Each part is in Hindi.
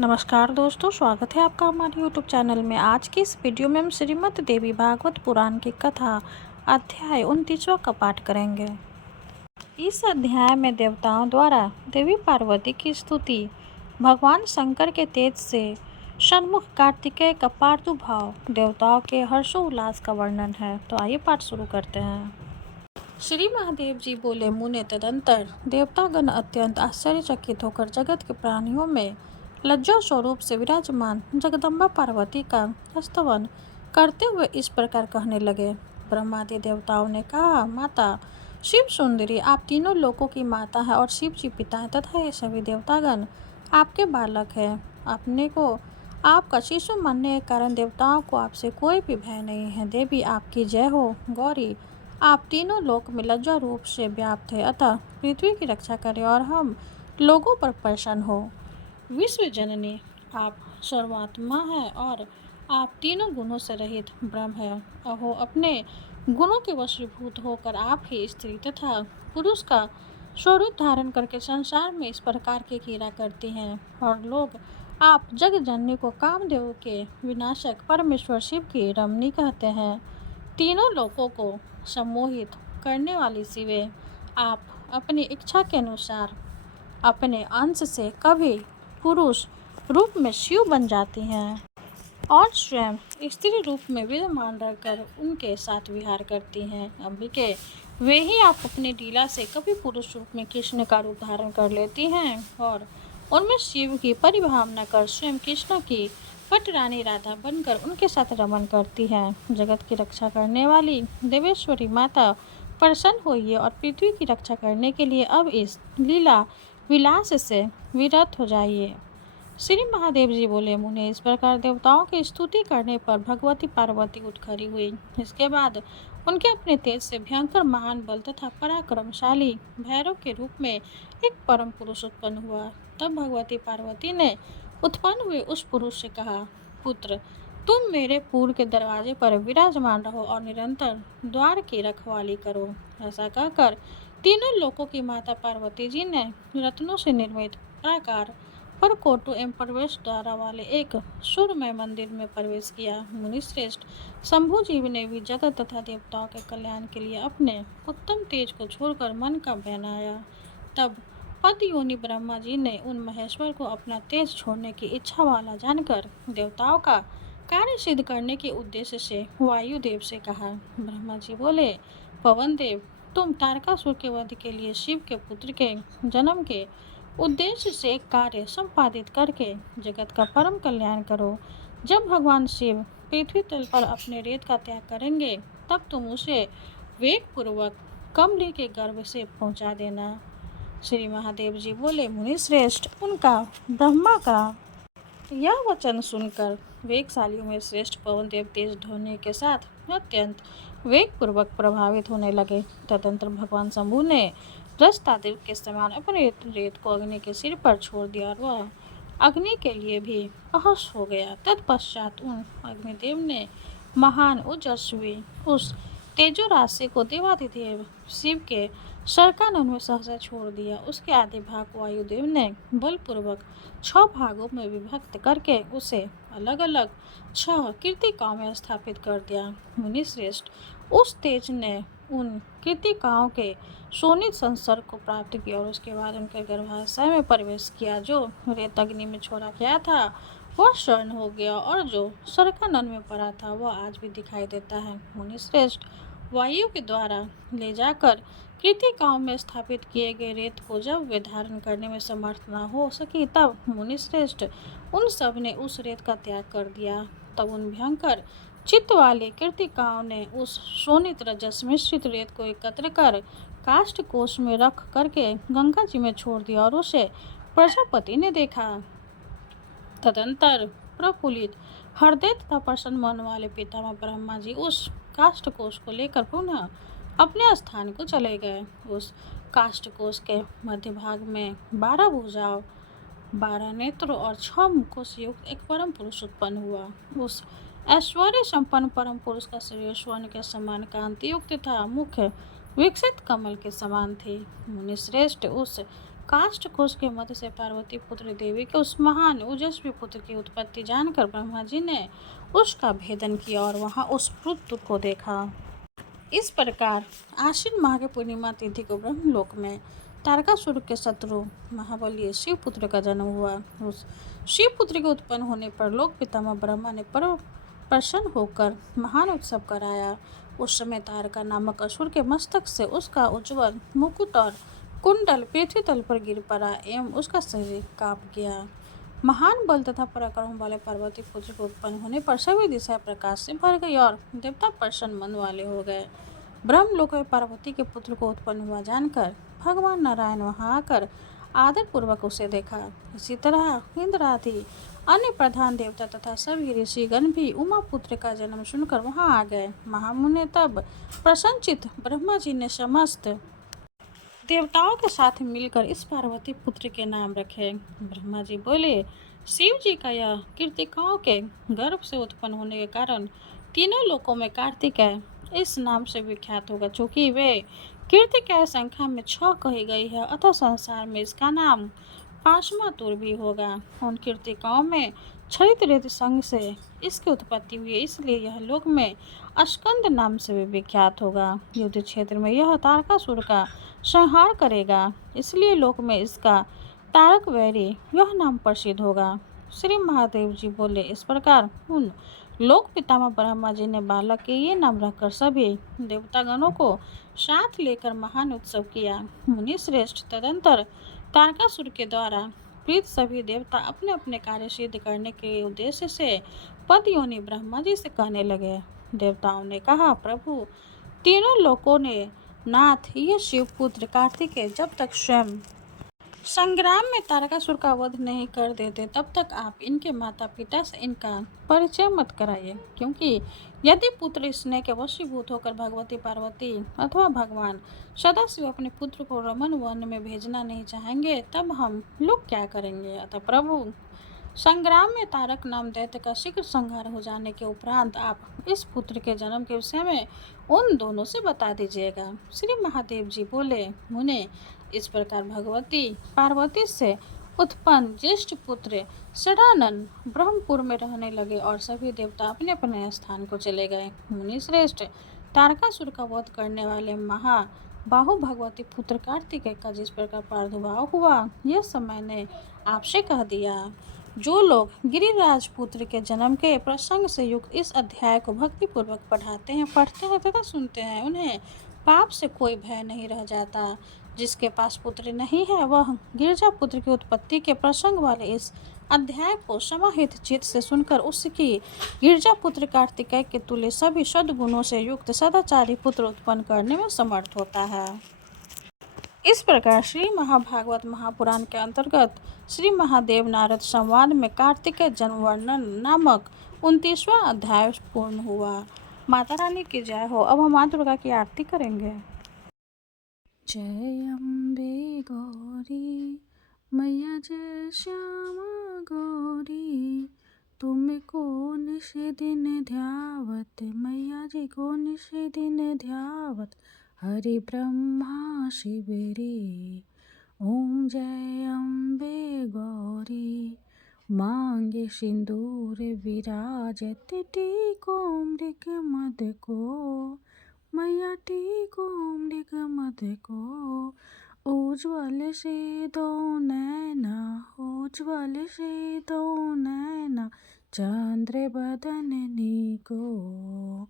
नमस्कार दोस्तों, स्वागत है आपका हमारे यूट्यूब चैनल में। आज की इस वीडियो में हम श्रीमद् देवी भागवत पुराण की कथा अध्याय 29वां का पाठ करेंगे। इस अध्याय में देवताओं द्वारा देवी पार्वती की स्तुति, भगवान शंकर के तेज से सन्मुख कार्तिकेय का प्रादुर्भाव, देवताओं के हर्षोल्लास का वर्णन है। तो आइए पाठ शुरू करते हैं। श्री महादेव जी बोले, मुने तदंतर देवतागण अत्यंत आश्चर्यचकित होकर जगत के प्राणियों में लज्जा स्वरूप से विराजमान जगदम्बा पार्वती का स्तवन करते हुए इस प्रकार कहने लगे। ब्रह्मादि देवताओं ने कहा, माता शिव सुंदरी, आप तीनों लोकों की माता है और शिव जी पिता है तथा ये सभी देवतागण आपके बालक है। अपने को आपका शिशु मानने के कारण देवताओं को आपसे कोई भी भय नहीं है। देवी आपकी जय हो। गौरी, आप तीनों लोक में लज्जा रूप से व्याप्त है, अतः पृथ्वी की रक्षा करें और हम लोगों पर प्रसन्न हो। विश्व जननी, आप सर्वात्मा है और आप तीनों गुणों से रहित ब्रह्म है। अहो, अपने गुणों के वशीभूत होकर आप ही स्त्री तथा पुरुष का स्वरूप धारण करके संसार में इस प्रकार की क्रीड़ा करती हैं और लोग आप जग जननी को कामदेव के विनाशक परमेश्वर शिव की रमणी कहते हैं। तीनों लोकों को सम्मोहित करने वाली शिवे, आप अपनी इच्छा के अनुसार अपने अंश से कभी पुरुष रूप में शिव बन जाती हैं और स्वयं स्त्री रूप में विद्यमान रहकर उनके साथ विहार करती हैं। अंबिके, वे ही आप अपनी लीला से कभी पुरुष रूप में कृष्ण का रूप धारण कर लेती हैं और उनमें शिव की परिभावना कर स्वयं कृष्ण की पटरानी राधा बनकर उनके साथ रमन करती हैं। जगत की रक्षा करने वाली देवेश्वरी माता, प्रसन्न होइए और पृथ्वी की रक्षा करने के लिए अब इस लीला विलास से विरत हो जाइए। श्री महादेव जी बोले, मुने इस प्रकार देवताओं की स्तुति करने पर भगवती पार्वती उठ खड़ी हुई। इसके बाद उनके अपने तेज से भयंकर महान बल तथा पराक्रमशाली भैरव के रूप में एक परम पुरुष उत्पन्न हुआ। तब भगवती पार्वती ने उत्पन्न हुए उस पुरुष से कहा, पुत्र, तुम मेरे पूर्व के दरवाजे पर विराजमान रहो और निरंतर द्वार की रखवाली करो। ऐसा कहकर तीनों लोकों की माता पार्वती जी ने रत्नों से निर्मित प्राकार पर कोटु एवं प्रवेश द्वारा वाले एक सुरमय मंदिर में प्रवेश किया। मुनिश्रेष्ठ, शंभु जी ने भी जगत तथा देवताओं के कल्याण के लिए अपने उत्तम तेज को छोड़कर मन का बनाया। तब पद योनि ब्रह्मा जी ने उन महेश्वर को अपना तेज छोड़ने की इच्छा वाला जानकर देवताओं का कार्य सिद्ध करने के उद्देश्य से वायुदेव से कहा। ब्रह्मा जी बोले, पवन देव, तुम तारकासुर के वध के लिए शिव के पुत्र के जन्म के उद्देश्य से एक कार्य संपादित करके जगत का परम कल्याण करो। जब भगवान शिव पृथ्वी तल पर अपने रेत का त्याग करेंगे, तब तुम उसे वेग पूर्वक कमली के गर्भ से पहुंचा देना। श्री महादेव जी बोले, मुनिश्रेष्ठ, उनका ब्रह्मा का यह वचन सुनकर वेगशालियों में श्रेष्ठ पवन देव तेज ध्वनि के साथ अत्यंत वेग पूर्वक प्रभावित होने लगे। तदंतर भगवान शंभु ने रजतादिव के समान अपने रेत को अग्नि के सिर पर छोड़ दिया और वह अग्नि के लिए भी अहस हो गया। तत्पश्चात उन अग्निदेव ने महान ओजस्वी उस तेजो राशि को देवाधिदेव शिव के सरकानन में सहसा छोड़ दिया। उसके आधे भाग वायुदेव ने बलपूर्वक 6 भागों में विभक्त करके उसे अलग अलग 6 कीर्तिकाओं में स्थापित कर दिया। मुनिश्रेष्ठ, उस तेज ने उन कीर्तिकाओं के शोणित संसर्ग को प्राप्त किया और उसके बाद उनके गर्भाशय में प्रवेश किया। जो रेत अग्नि में छोड़ा गया था वह स्वर्ण हो गया और जो सरकानन में पड़ा था वह आज भी दिखाई देता है। मुनिश्रेष्ठ, वायु के द्वारा ले जाकर कीर्तिकाओं में स्थापित किए गए रेत को जब वे धारण करने में समर्थ न हो सकी, तब मुनिश्रेष्ठ उन सब ने उस रेत का त्याग कर दिया। तब उन भयंकर चित्त वाले कीर्तिकाओं ने उस शोणित रजस मिश्रित रेत को एकत्र कर काष्ठ कोष में रख करके गंगा जी में छोड़ दिया और उसे प्रजापति ने देखा। तदंतर प्रफुल्लित हृदय तथा प्रसन्न मन वाले पितामह ब्रह्मा जी उस काष्ठ कोष को लेकर पुनः अपने स्थान को चले गए। उस काष्ठ कोष के मध्य भाग में 12 भुजाओं, 12 नेत्रों और 6 मुखों से युक्त एक परम पुरुष उत्पन्न हुआ। उस ऐश्वर्य संपन्न परम पुरुष का शरीर स्वर्ण के समान कांति युक्त था। मुख विकसित कमल के समान थे। मुनिश्रेष्ठ, उस काष्ठकोश के मध्य से पार्वती पुत्र देवी के उस महान ओजस्वी पुत्र की उत्पत्ति जानकर ब्रह्मा जी ने उसका भेदन किया और वहां उस पुत्र को देखा। इस प्रकार आश्विन माह की पूर्णिमा तिथि को ब्रह्मलोक में तारकासुर के शत्रु महाबली शिवपुत्र का जन्म हुआ। उस शिवपुत्र के उत्पन्न होने पर लोक पितामह ब्रह्मा ने प्रसन्न होकर महान उत्सव कराया। उस समय तारका नामक असुर के मस्तक से उसका उज्ज्वल मुकुट और कुंडल पृथ्वी तल पर गिर पड़ा एवं उसका शरीर कांप गया। महान बल तथा पराक्रम वाले पार्वती पुत्र को उत्पन्न होने पर सभी दिशाएं प्रकाश से भर गई और देवता प्रसन्न मन वाले हो गए। ब्रह्मलोक में पार्वती के पुत्र को उत्पन्न हुआ जानकर भगवान नारायण वहां आकर आदर पूर्वक उसे देखा। इसी तरह इंद्र आदि अन्य प्रधान देवता तथा सभी ऋषिगण भी उमा पुत्र का जन्म सुनकर वहां आ गए। महामुनि तब प्रसन्नचित्त ब्रह्मा जी ने समस्त देवताओं के साथ मिलकर इस पार्वती पुत्र के नाम रखे। ब्रह्मा जी बोले, शिव जी का यह कीर्तिकाओं के गर्भ से उत्पन्न होने के कारण तीनों लोकों में कार्तिकेय इस नाम से विख्यात होगा। चूंकि वे कीर्तिकेय संख्या में 6 कही गई है, अतः संसार में इसका नाम पाशमातुर भी होगा। उन कीर्तिकाओं में क्षरित रेत संघ से इसकी उत्पत्ति हुई है, इसलिए यह लोक में अस्कंद नाम से भी विख्यात होगा। युद्ध क्षेत्र में यह तारकासुर का संहार करेगा, इसलिए लोक में इसका तारक वैरी यह नाम प्रसिद्ध होगा। श्री महादेव जी बोले, इस प्रकार उन लोक पितामह ब्रह्मा जी ने बालक के ये नाम रखकर सभी देवतागणों को साथ लेकर महान उत्सव किया। मुनि श्रेष्ठ तदंतर तारकासुर के द्वारा प्रीत सभी देवता अपने अपने कार्य सिद्ध करने के उद्देश्य से पद योनि ब्रह्मा जी से कहने लगे। देवताओं ने कहा, प्रभु, तीनों लोकों ने नाथ ये शिवपुत्र कार्तिकेय जब तक स्वयं संग्राम में तारकासुर का वध नहीं कर देते तब तक आप इनके माता पिता से इनका परिचय मत कराइए, क्योंकि यदि पुत्र स्नेह के वशीभूत होकर भगवती पार्वती अथवा भगवान सदाशिव अपने पुत्र को रमन वन में भेजना नहीं चाहेंगे तब हम लोग क्या करेंगे। अतः प्रभु, संग्राम में तारक नाम दैत्य का शीघ्र संहार हो जाने के उपरांत आप इस पुत्र के जन्म के विषय में उन दोनों से बता दीजिएगा। श्री महादेव जी बोले, मुने, इस प्रकार भगवती पार्वती से उत्पन्न ज्येष्ठ पुत्र षडानन ब्रह्मपुर में रहने लगे और सभी देवता अपने अपने स्थान को चले गए। मुनि श्रेष्ठ, तारकासुर का वध करने वाले महाबाहु भगवती पुत्र कार्तिकेय का जिस प्रकार प्रादुर्भाव हुआ, यह सब मैंने आपसे कह दिया। जो लोग गिरिराज पुत्र के जन्म के प्रसंग से युक्त इस अध्याय को भक्तिपूर्वक पढ़ते हैं तथा सुनते हैं, उन्हें पाप से कोई भय नहीं रह जाता। जिसके पास पुत्र नहीं है वह गिरजा पुत्र की उत्पत्ति के प्रसंग वाले इस अध्याय को समाहित चित्त से सुनकर उसकी गिरजा पुत्र कार्तिकेय के तुल्य सभी सद्गुणों से युक्त सदाचारी पुत्र उत्पन्न करने में समर्थ होता है। इस प्रकार श्री महाभागवत महापुराण के अंतर्गत श्री महादेव नारद संवाद में कार्तिकेय जन्म वर्णन नामक 29वां अध्याय पूर्ण हुआ। माता रानी की जय हो। अब हम माँ दुर्गा की आरती करेंगे। जय अम्बे गौरी मैया, जय श्यामा गौरी, तुम कौन से दिन ध्यावत मैया जी, कौन से दिन ध्यावत हरि ब्रह्मा शिव रे। ओम जय अम्बे गौरी, मांगे सिंदूर विराजत, टीको मृग मद को मैया, टीको मृग मद को। उज्ज्वल से दो नैना, उज्ज्वल से दो नैना, चंद्र बदननी को।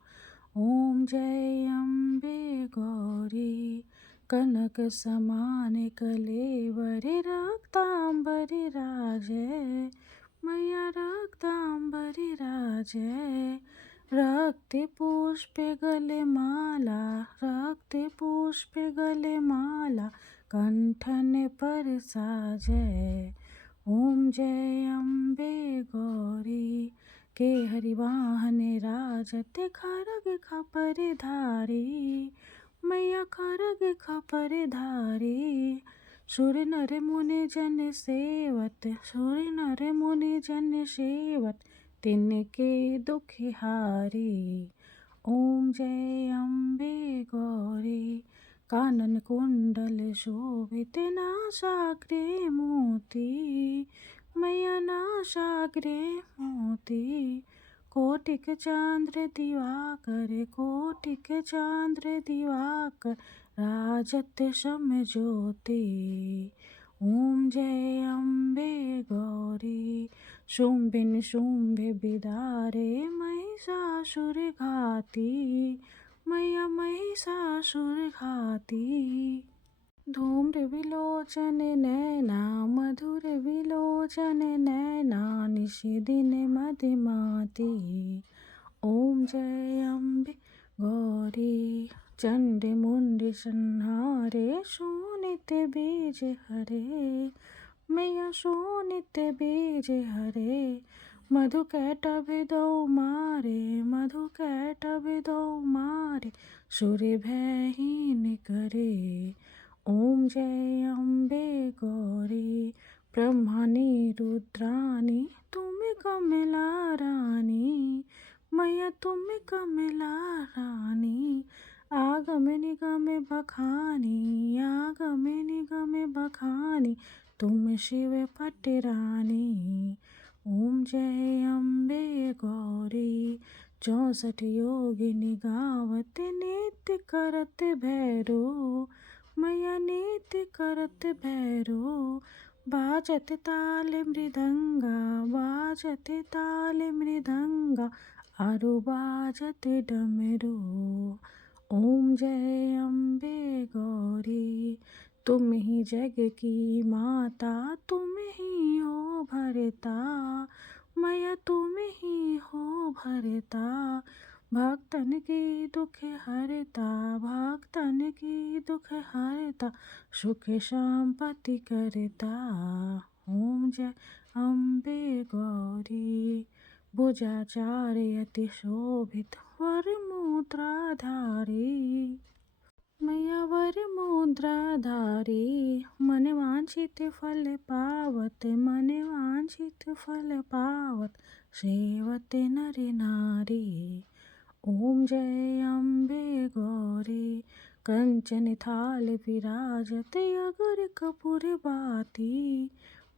ओम जय अम्बे गौरी, कनक समान कलेवर, रक्तांबर राजय मैया, रक्तांबर राजय। रक्त पुष्प गले माला, रक्त पुष्प गले माला, कंठन पर साजय। ओम जय अम्बे गौरी, के हरिवाहन राजत, खरग खपर धारी मैया, खरग खपर धारी। सुर नर मुनि जन सेवत, सुर नर मुनि जन सेवत, तिनके दुख हारी। ओम जय अम्बे गौरी, कानन कुंडल शोभित नासाग्रे मोती, मैया नासाग्रे मोती। कोटिक चांद्र दिवाकर, कोटिक चांद्र दिवाकर, राजत सम ज्योति। ओम जय अम्बे गौरी, शुंभ निशुंभ बिदारे, महिषासुर घाती, मैया महिषासुर घाती। धूम्र विलोचन नैना, मधुर विलोचन नैना, निशिदिन मदिमाती। ओम जय अम्बे गौरी, चंड मुंड संहारे, शोणित बीज हरे, मैया शोणित बीज हरे। मधु कैटभ दो मारे, मधु कैटभ दो मारे, सुर भयहीन करे। ओम जय अम्बे गौरी, ब्रह्मणि रुद्राणी, तुम कमला रानी, मैया तुम कमला रानी। आगम निगम बखानी, आगम निगम बखानी, तुम शिव पटरानी। ओम जय अम्बे गौरी, 64 योगिनी गावत, नित्य करत भैरो, मैया नित्य करत भैरो। बाजत ताल मृदंगा, बाजत ताल मृदंगा, आरु बाजत डमरू। ओम जय अम्बे गौरी, तुम ही जग की माता, तुम ही हो भरता, मैया तुम ही हो भरता। भक्तन की दुख हरता, भक्तन की दुख हरता, सुख संपत्ति करता। ओम जय अम्बे गौरी, भुजाचार्य अति शोभित, वर मुद्राधारी, मैया वर मुद्राधारी। मन वांछित फल पावत, मन वांछित फल पावत, सेवत नर नारी। ओम जय अम्बे गौरी, कंचन थाल विराजत, अगर कपूर बाती,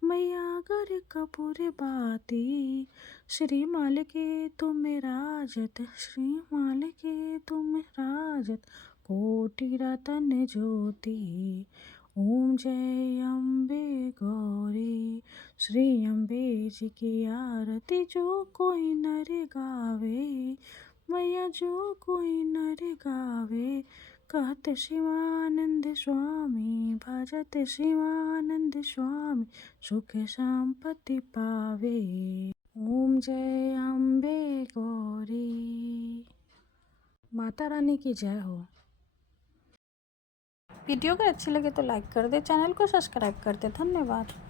मैया अगर कपूर बाती। श्रीमाल के तुम राजत, श्रीमाल के तुम राजत, कोटि रतन ज्योति। ओम जय अम्बे गौरी, श्री अम्बे जी की आरती जो कोई नर गावे, मैया जो कोई नर गावे। कहत शिवानंद स्वामी, भजत शिवानंद स्वामी, सुख संपत्ति पावे। ओम जय अम्बे गौरी। माता रानी की जय हो। वीडियो अगर अच्छी लगे तो लाइक कर दे, चैनल को सब्सक्राइब कर दे। धन्यवाद।